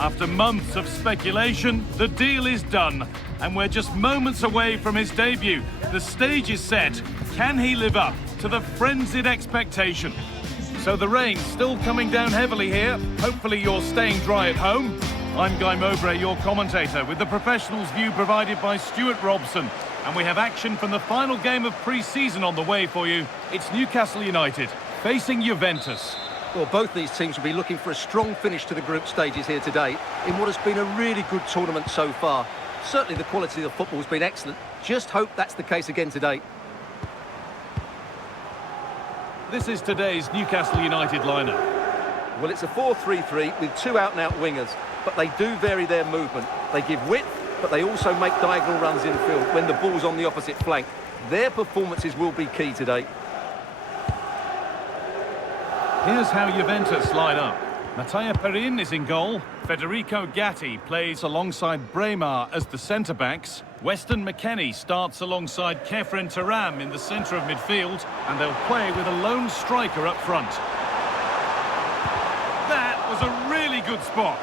After months of speculation, the deal is done, and we're just moments away from his debut. The stage is set. Can he live up to the frenzied expectation? So the rain's still coming down heavily here. Hopefully you're staying dry at home. I'm Guy Mowbray, your commentator, with the professionals' view provided by Stuart Robson. And we have action from the final game of pre-season on the way for you. It's Newcastle United facing Juventus. Well, both these teams will be looking for a strong finish to the group stages here today in what has been a really good tournament so far. Certainly the quality of the football has been excellent. Just hope that's the case again today. This is today's Newcastle United lineup. Well, it's a 4-3-3 with two out-and-out wingers, but they do vary their movement. They give width, but they also make diagonal runs infield when the ball's on the opposite flank. Their performances will be key today. Here's how Juventus line up. Matteo Perin is in goal. Federico Gatti plays alongside Bremer as the centre-backs. Weston McKennie starts alongside Kefren Turam in the centre of midfield, and they'll play with a lone striker up front. That was a really good spot.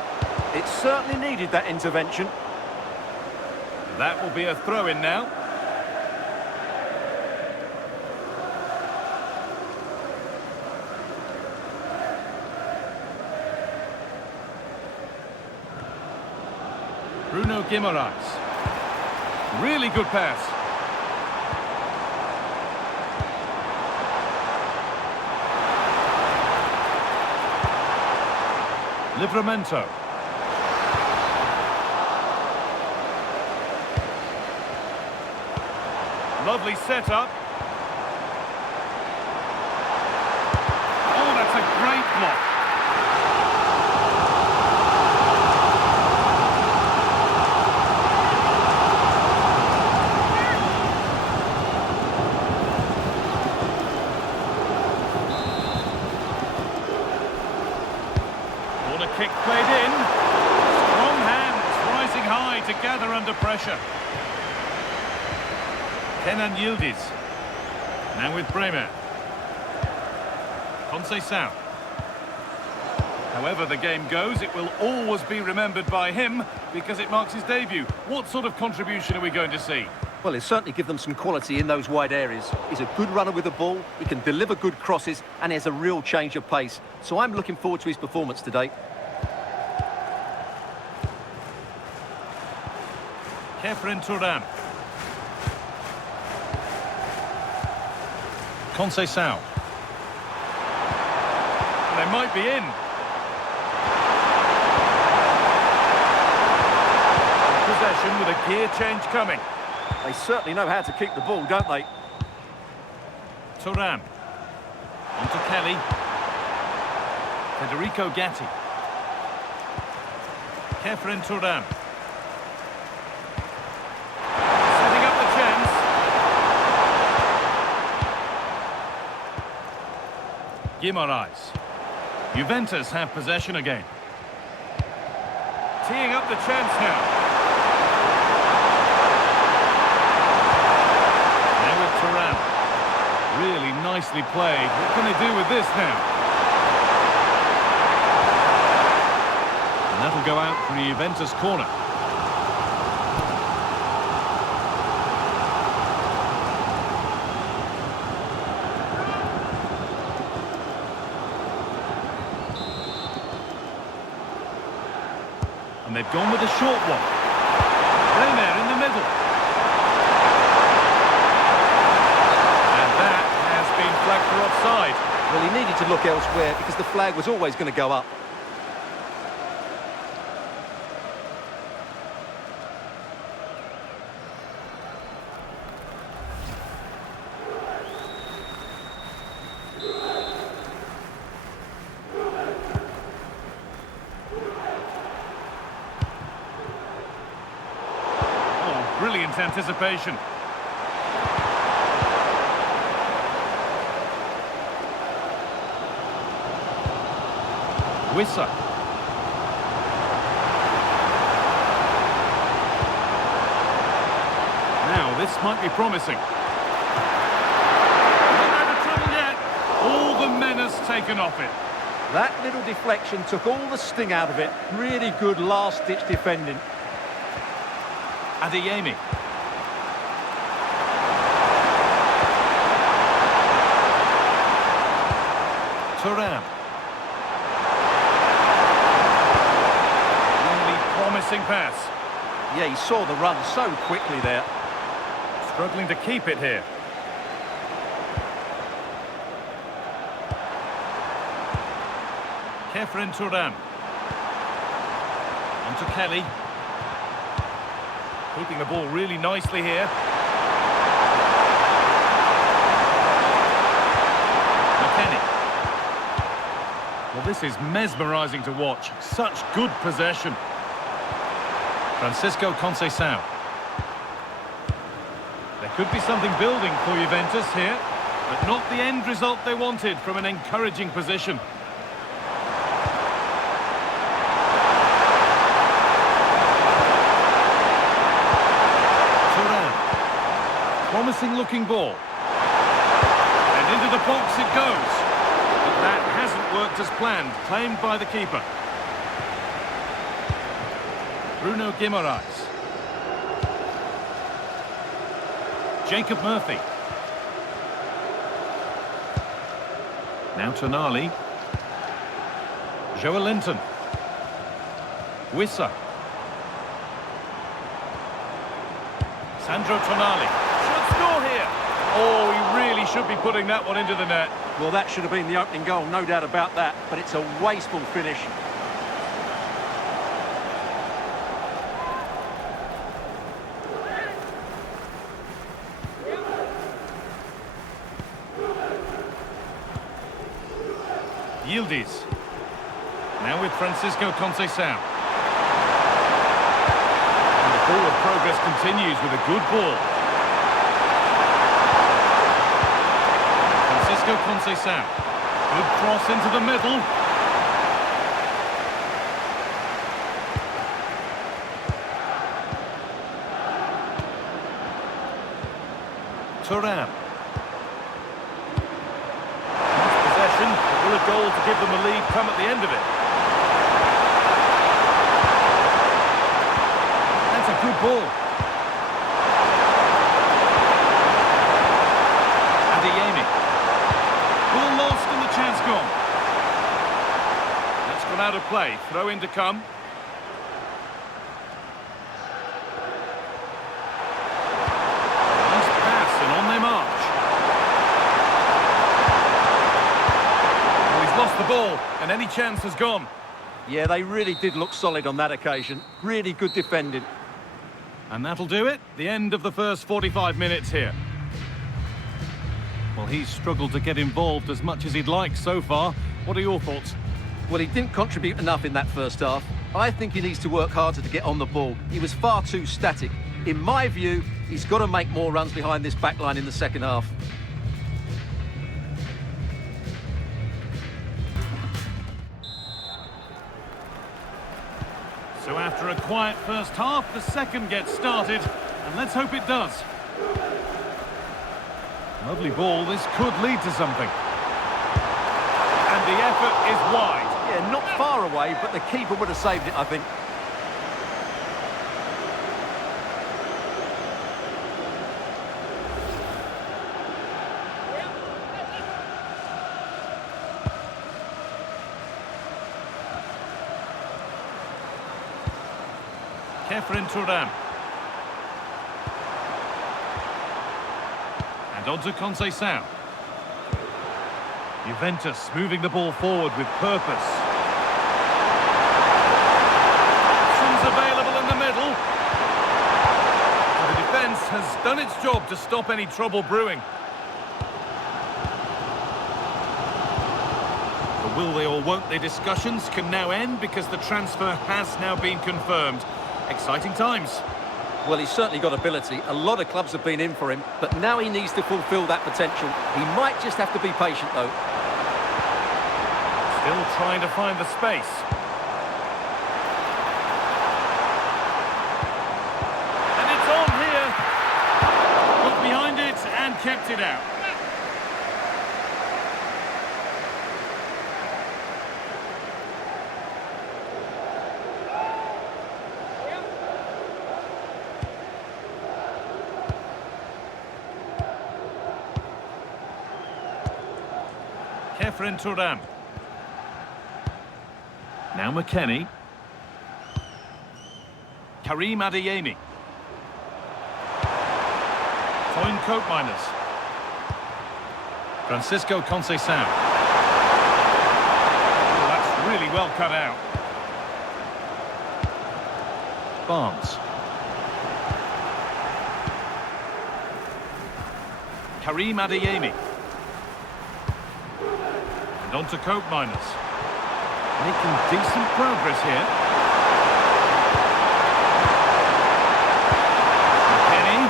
It certainly needed that intervention. That will be a throw-in now. Bruno Guimaraes. Really good pass. Livramento. Lovely setup. Oh, that's a great block. Kick played in. Strong hands rising high to gather under pressure. Kenan Yildiz. Now with Bremer. Conceição. However the game goes, it will always be remembered by him because it marks his debut. What sort of contribution are we going to see? Well, he'll certainly give them some quality in those wide areas. He's a good runner with the ball, he can deliver good crosses, and he has a real change of pace. So I'm looking forward to his performance today. Kefren Turam. Conceição. They might be in. Possession with a gear change coming. They certainly know how to keep the ball, don't they? Turam. On to Kelly. Federico Gatti. Kefren Turam. Guimaraes. Juventus have possession again. Teeing up the chance now. Now with Turam. Really nicely played. What can they do with this now? And that'll go out for a Juventus corner. And they've gone with a short one. Bremer in the middle. And that has been flagged for offside. Well, he needed to look elsewhere because the flag was always going to go up. Brilliant anticipation. Wissa. Now, this might be promising. Not out of trouble yet. All the menace taken off it. That little deflection took all the sting out of it. Really good last-ditch defending. Adeyemi. Thuram. Really promising pass. Yeah, he saw the run so quickly there. Struggling to keep it here. Kefren Thuram. On to Kelly. Keeping the ball really nicely here. McKennie. Well, this is mesmerising to watch. Such good possession. Francisco Conceição. There could be something building for Juventus here, but not the end result they wanted from an encouraging position. Promising looking ball. And into the box it goes. But that hasn't worked as planned, claimed by the keeper. Bruno Guimaraes. Jacob Murphy. Now Tonali. Joe Linton. Wissa. Sandro Tonali. Score here. Oh, he really should be putting that one into the net. Well, that should have been the opening goal, no doubt about that, but it's a wasteful finish. Yildiz. Now with Francisco Conceição. And the forward progress continues with a good ball. Conceição. Good cross into the middle. Thuram. Nice possession. Will a goal to give them a lead come at the end of it? That's a good ball. Adeyemi. Ball lost and the chance gone. That's gone out of play. Throw in to come. Nice pass and on they march. Well, he's lost the ball and any chance has gone. Yeah, they really did look solid on that occasion. Really good defending. And that'll do it. The end of the first 45 minutes here. Well, he's struggled to get involved as much as he'd like so far. What are your thoughts? Well, he didn't contribute enough in that first half. I think he needs to work harder to get on the ball. He was far too static. In my view, he's got to make more runs behind this back line in the second half. So after a quiet first half, the second gets started, and let's hope it does. Lovely ball, this could lead to something. And the effort is wide. Yeah, not far away, but the keeper would have saved it, I think. Kefren Thuram. And on to Conceição. Juventus moving the ball forward with purpose. Options available in the middle. And the defence has done its job to stop any trouble brewing. The will they or won't they discussions can now end because the transfer has now been confirmed. Exciting times. Well, he's certainly got ability. A lot of clubs have been in for him, but now he needs to fulfil that potential. He might just have to be patient, though. Still trying to find the space. And it's on here. Got behind it and kept it out. Kefren Turam. Now McKennie. Karim Adeyemi. Toyn Koopmeiners. Francisco Conceição. Oh, that's really well cut out. Barnes. Karim Adeyemi. And on to Koopmeiners. Making decent progress here. McKennie.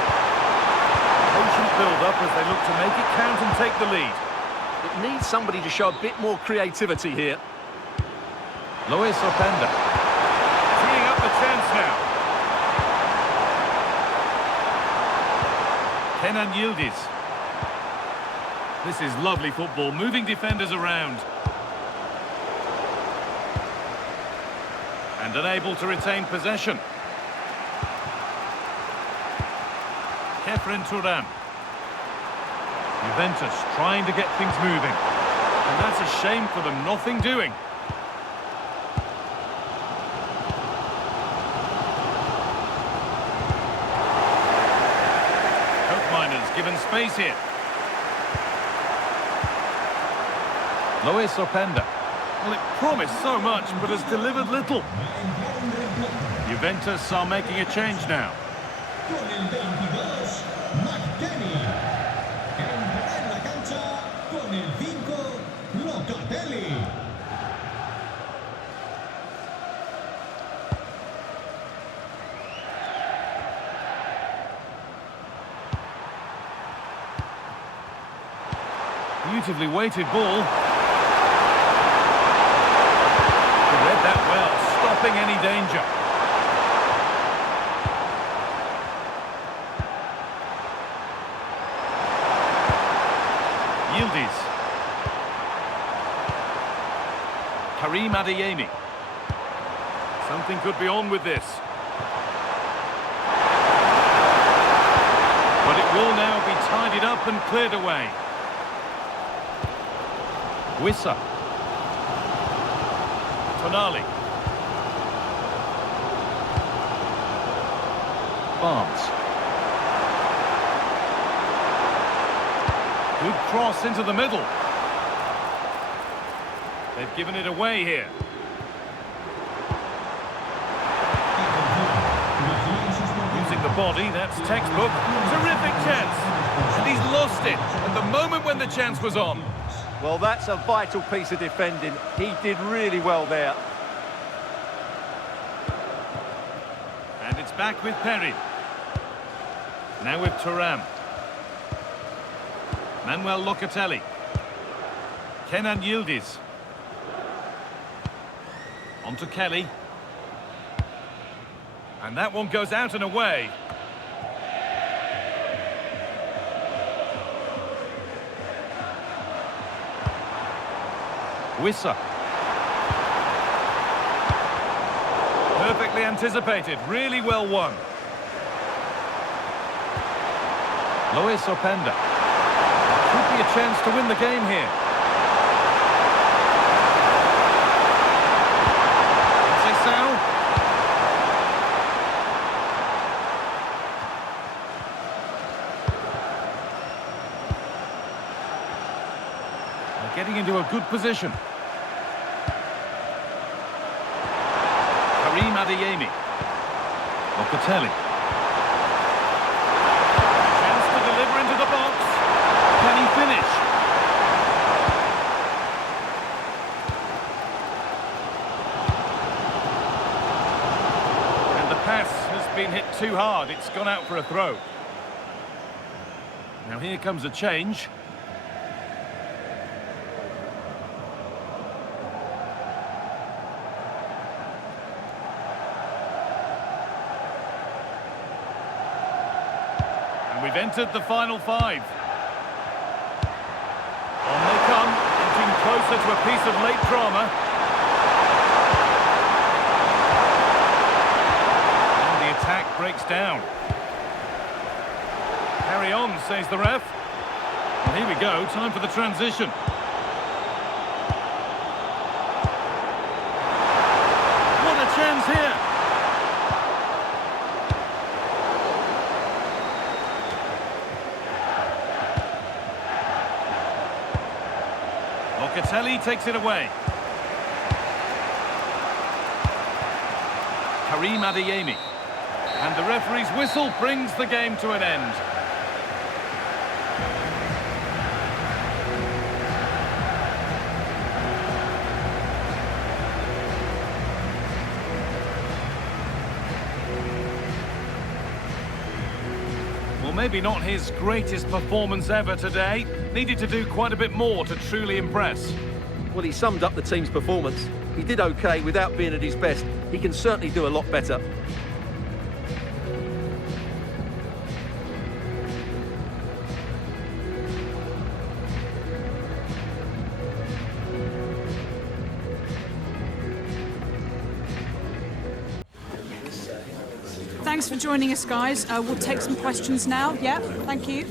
Patient build-up as they look to make it count and take the lead. It needs somebody to show a bit more creativity here. Luis Openda. Teeing up the chance now. Kenan Yildiz. This is lovely football, moving defenders around. And unable to retain possession. Kefren Turam. Juventus trying to get things moving. And that's a shame for them, nothing doing. Koopmeiners given space here. Luis Openda. Well, it promised so much, but has delivered little. Juventus are making a change now. Con el 22, McKennie. Entra en la cancha con el 5, Locatelli. Beautifully weighted ball. Read that well, stopping any danger. Yildiz. Karim Adeyemi. Something could be on with this. But it will now be tidied up and cleared away. Wissa. Tonali. Barnes. Good cross into the middle. They've given it away here. Using the body, that's textbook. Terrific chance. And he's lost it at the moment when the chance was on. Well, that's a vital piece of defending. He did really well there. And it's back with Perry. Now with Thuram. Manuel Locatelli. Kenan Yildiz. On to Kelly. And that one goes out and away. Wissa. Perfectly anticipated, really well won. Luis Openda. Could be a chance to win the game here. Conceição. They're getting into a good position. Karim Adeyemi. Locatelli. Chance to deliver into the box. Can he finish? And the pass has been hit too hard. It's gone out for a throw. Now here comes a change. We've entered the final five. On they come, inching closer to a piece of late drama. And the attack breaks down. Carry on, says the ref. And here we go, time for the transition. ends here. Locatelli takes it away. Karim Adeyemi. And the referee's whistle brings the game to an end. Well, maybe not his greatest performance ever today. Needed to do quite a bit more to truly impress. Well, he summed up the team's performance. He did okay without being at his best. He can certainly do a lot better. Thanks for joining us, guys. We'll take some questions now. Yeah, thank you.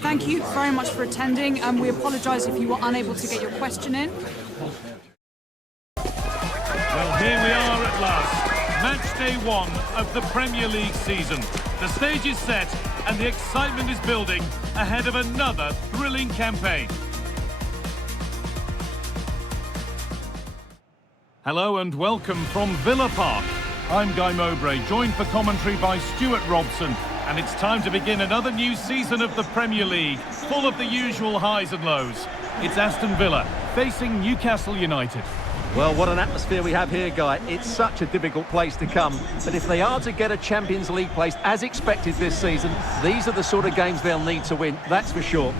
Thank you very much for attending, and we apologise if you were unable to get your question in. Well, here we are at last. Match day 1 of the Premier League season. The stage is set and the excitement is building ahead of another thrilling campaign. Hello and welcome from Villa Park. I'm Guy Mowbray, joined for commentary by Stuart Robson. And it's time to begin another new season of the Premier League, full of the usual highs and lows. It's Aston Villa facing Newcastle United. Well, what an atmosphere we have here, Guy. It's such a difficult place to come. But if they are to get a Champions League place as expected this season, these are the sort of games they'll need to win, that's for sure.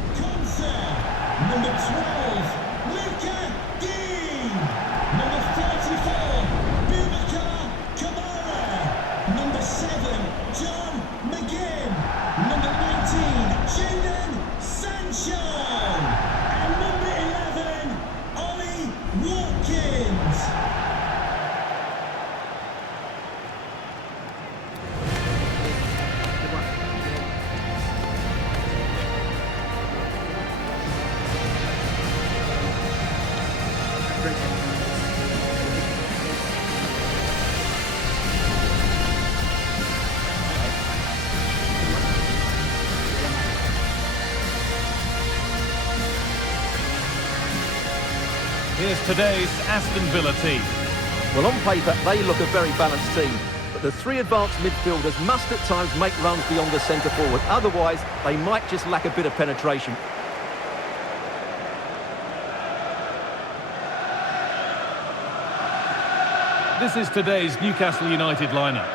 Number 12, Luca Dean. Number 34, Boubacar Kamara. Number 7, John McGinn. Number 19, Jadon Sancho. And number 11, Ollie Watkins. Here's today's Aston Villa team. Well, on paper, they look a very balanced team. But the three advanced midfielders must at times make runs beyond the centre forward. Otherwise, they might just lack a bit of penetration. This is today's Newcastle United lineup.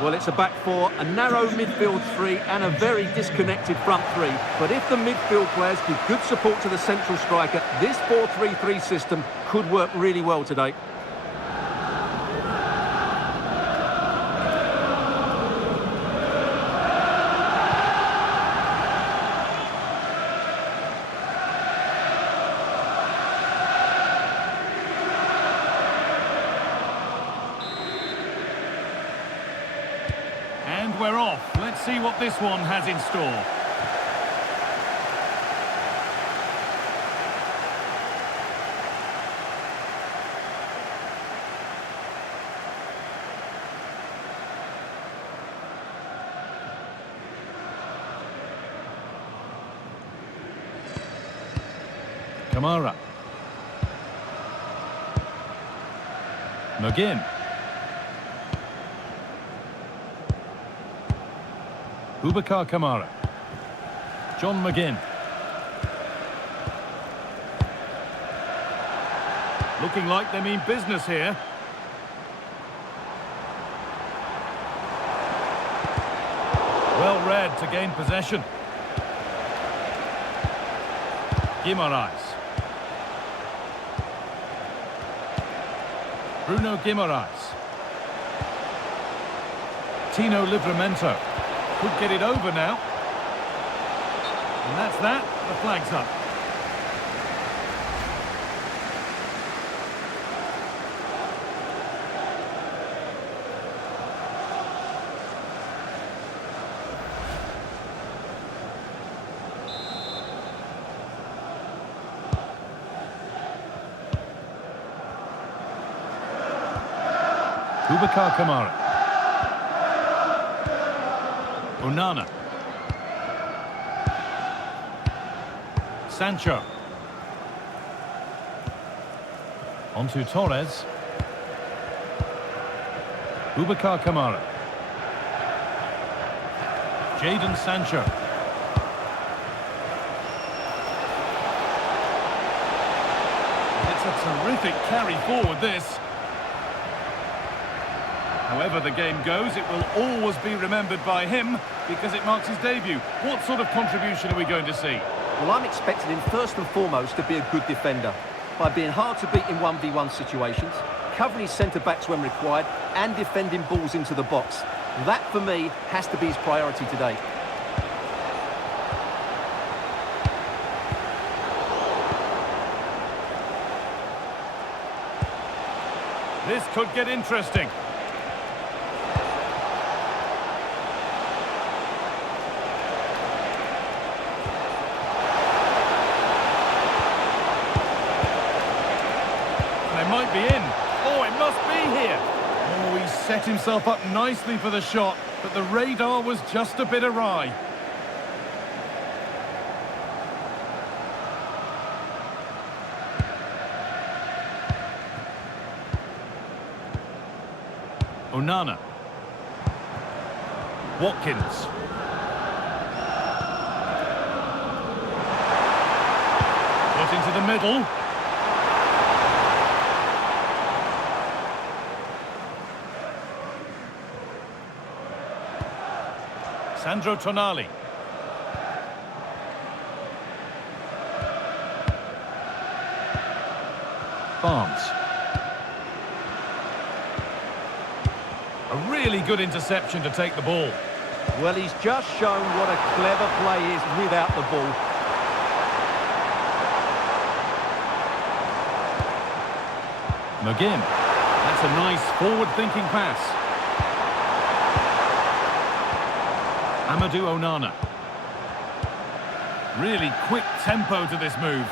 Well, it's a back four, a narrow midfield three and a very disconnected front three. But if the midfield players give good support to the central striker, this 4-3-3 system could work really well today. And we're off. Let's see what this one has in store. Kamara. McGinn. Boubacar Kamara. John McGinn. Looking like they mean business here. Well read to gain possession. Guimaraes. Bruno Guimaraes. Tino Livramento. Could get it over now. And that's that. The flag's up. Boubacar Kamara. Onana. Sancho. Onto Torres. Boubacar Kamara. Jadon Sancho. It's a terrific carry forward, this. However the game goes, it will always be remembered by him because it marks his debut. What sort of contribution are we going to see? Well, I'm expecting him first and foremost to be a good defender by being hard to beat in 1v1 situations, covering his centre-backs when required and defending balls into the box. That, for me, has to be his priority today. This could get interesting. Might be in. Oh, it must be here. Oh, he set himself up nicely for the shot, but the radar was just a bit awry. Onana. Watkins. Got into the middle. Sandro Tonali. Barnes. A really good interception to take the ball. Well, he's just shown what a clever play is without the ball. McGinn. That's a nice forward-thinking pass. Amadou Onana. Really quick tempo to this move.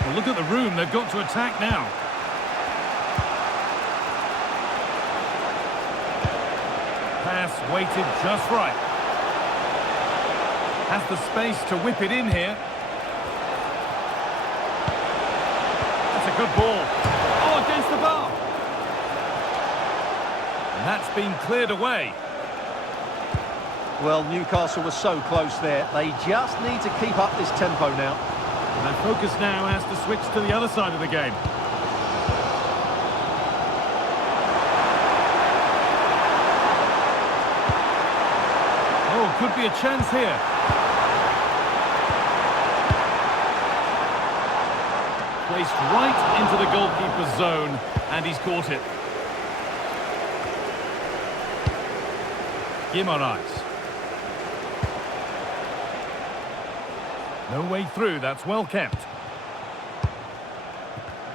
Well, look at the room they've got to attack now. Pass weighted just right. Has the space to whip it in here. That's a good ball. Against the bar. And that's been cleared away. Well, Newcastle was so close there. They just need to keep up this tempo now. And their focus now has to switch to the other side of the game. Oh, could be a chance here. Placed right into the goalkeeper's zone, and he's caught it. Guimaraes. No way through, that's well kept.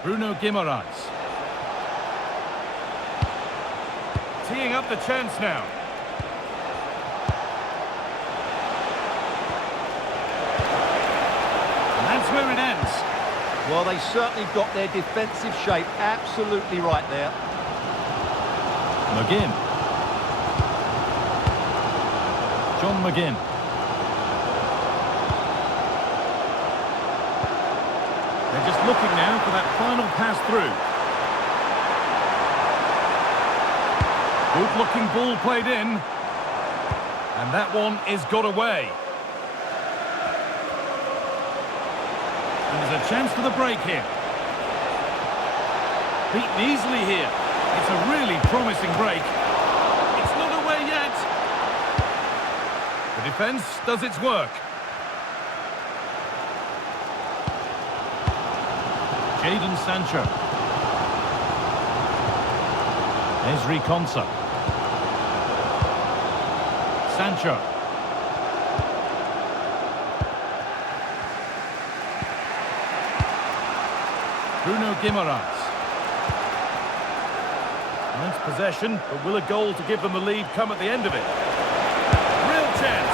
Bruno Guimaraes. Teeing up the chance now. And that's where it ends. Well, they certainly got their defensive shape absolutely right there. McGinn. John McGinn. They're just looking now for that final pass through. Good-looking ball played in. And that one is got away. And there's a chance for the break here. Beaten easily here. It's a really promising break. It's not away yet. The defence does its work. Jadon Sancho. Ezri Konsa. Sancho. Bruno Guimaraes. Nice possession, but will a goal to give them the lead come at the end of it? Real chance.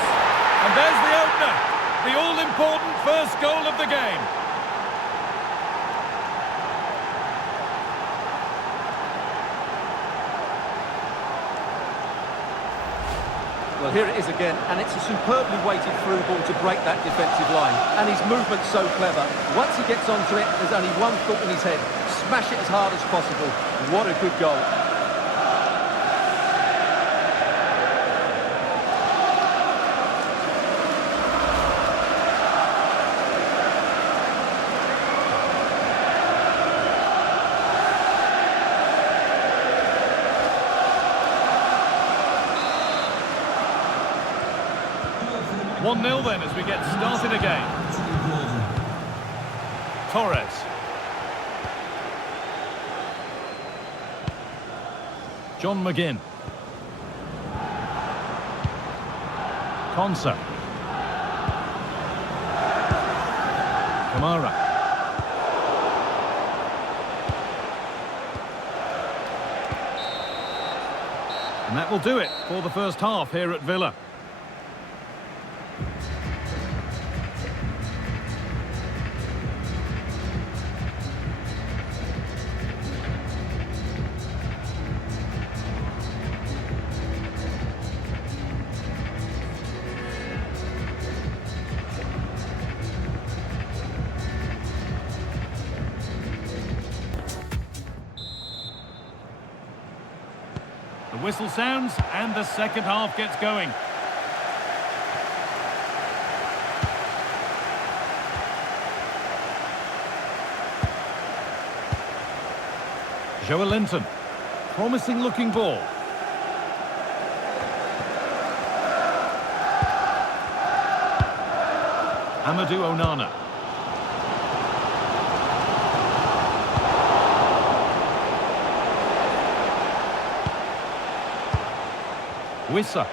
And there's the opener. The all-important first goal of the game. Well, here it is again, and it's a superbly weighted through ball to break that defensive line. And his movement's so clever. Once he gets onto it, there's only one thought in his head. Smash it as hard as possible. What a good goal. 1-0 then as we get started again. Torres. John McGinn. Konsa. Kamara. And that will do it for the first half here at Villa. The whistle sounds and the second half gets going. Joelinton. Promising looking ball. Amadou Onana. Wissa.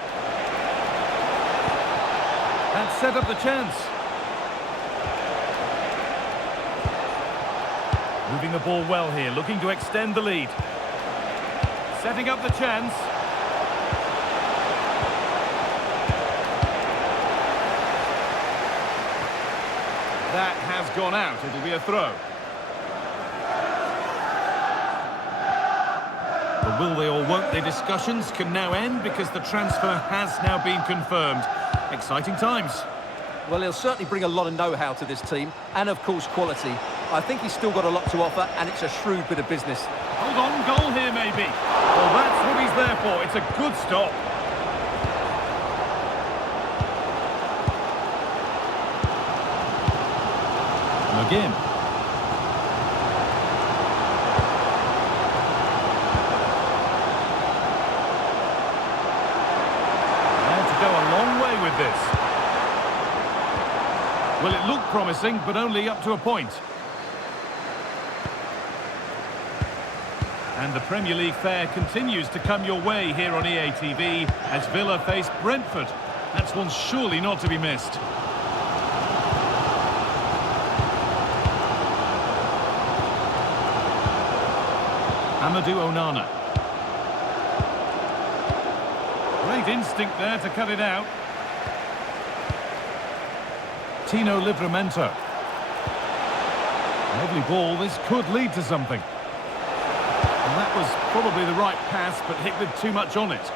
That set up the chance. Moving the ball well here, looking to extend the lead. Setting up the chance. That has gone out. It'll be a throw. The will they or won't they discussions can now end because the transfer has now been confirmed. Exciting times. Well, he'll certainly bring a lot of know-how to this team, and of course quality. I think he's still got a lot to offer, and it's a shrewd bit of business. Hold on, goal here maybe. Well, that's what he's there for. It's a good stop. McGinn. This. Well, it looked promising, but only up to a point. And the Premier League fare continues to come your way here on EA TV as Villa face Brentford. That's one surely not to be missed. Amadou Onana. Great instinct there to cut it out. Tino Livramento. Lovely ball, this could lead to something. And that was probably the right pass, but hit with too much on it.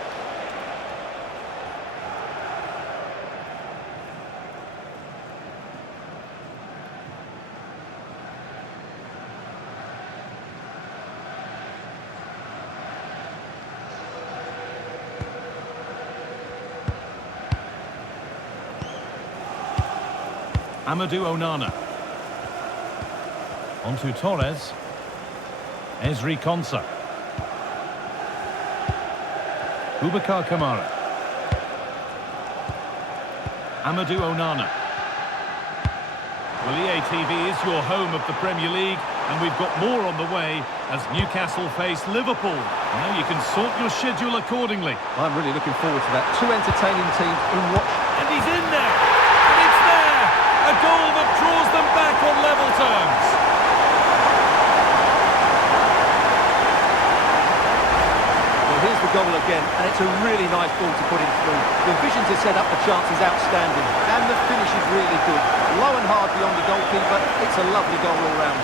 Amadou Onana. On to Torres. Ezri Konsa. Boubacar Kamara. Amadou Onana. Well, EA TV is your home of the Premier League, and we've got more on the way as Newcastle face Liverpool. Now you can sort your schedule accordingly. I'm really looking forward to that. Two entertaining teams in what... And he's in there! And it's there! A goal that draws them back on level terms. Well, here's the goal again, and it's a really nice ball to put him through. The vision to set up the chance is outstanding, and the finish is really good. Low and hard beyond the goalkeeper. It's a lovely goal all round.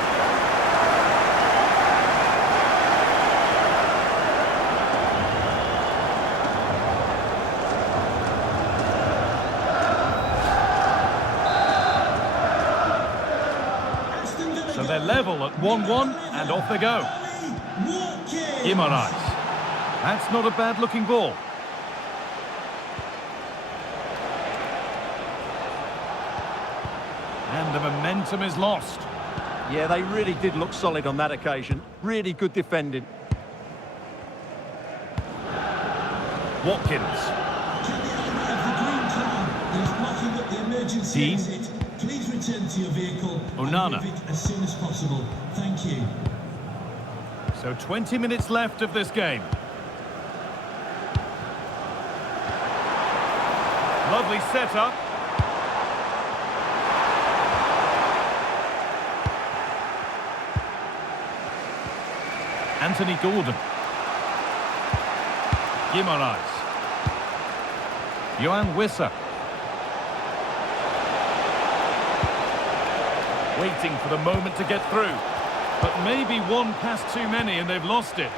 So they're level at 1-1, and off they go. Guimaraes. That's not a bad-looking ball. And the momentum is lost. Yeah, they really did look solid on that occasion. Really good defending. Watkins. Dean. Please return to your vehicle. Onana. As soon as possible. Thank you. So 20 minutes left of this game. Lovely setup. Anthony Gordon. Guimaraes. Yohan Wissa. Waiting for the moment to get through. But maybe one pass too many and they've lost it.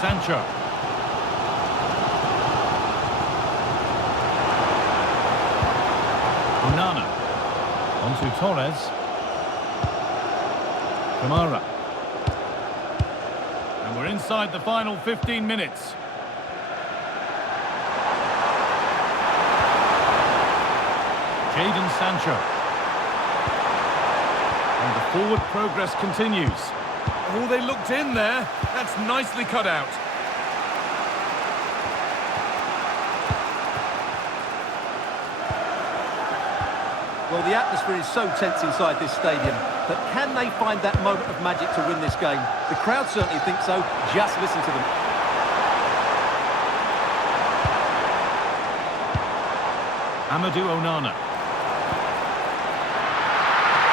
Sancho. Onana. On to Torres. Kamara. And we're inside the final 15 minutes. Jadon Sancho. And the forward progress continues. Oh, they looked in there. That's nicely cut out. Well, the atmosphere is so tense inside this stadium, but can they find that moment of magic to win this game? The crowd certainly think so. Just listen to them. Amadou Onana.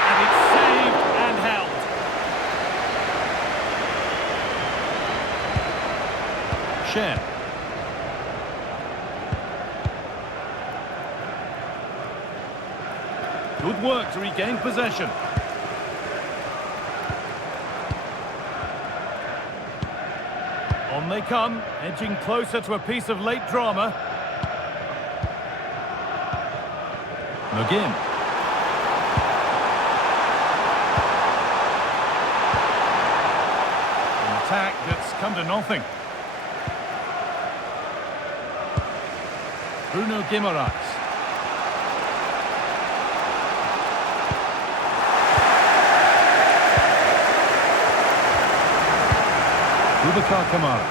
And it's saved and held. Share. Good work to regain possession. On they come, edging closer to a piece of late drama. McGinn. An attack that's come to nothing. Bruno Guimaraes. Boubacar Kamara.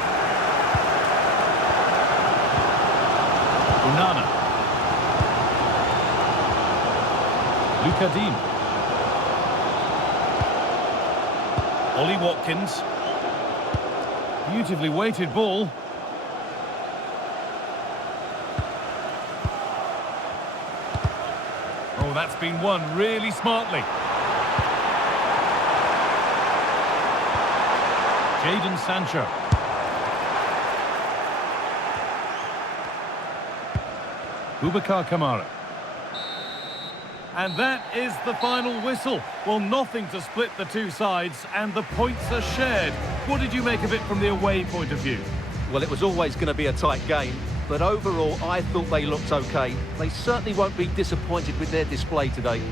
Onana. Luka Dean. Ollie Watkins. Beautifully weighted ball. Oh, that's been won really smartly. Jadon Sancho. Boubacar Kamara. And that is the final whistle. Well, nothing to split the two sides, and the points are shared. What did you make of it from the away point of view? Well, it was always going to be a tight game, but overall, I thought they looked okay. They certainly won't be disappointed with their display today.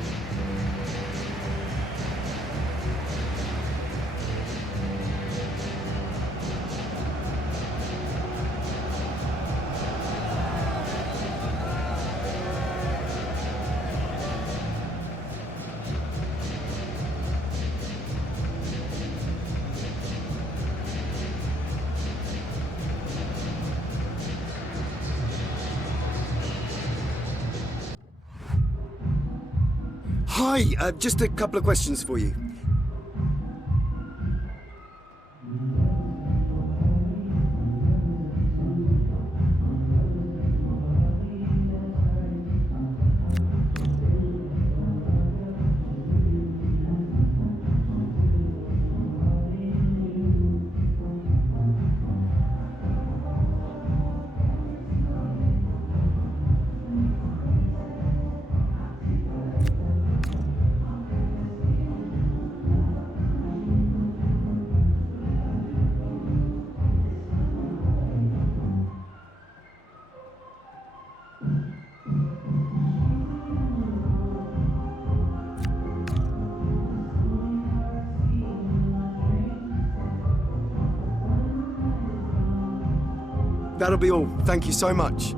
Hi, just a couple of questions for you. That'll be all. Thank you so much.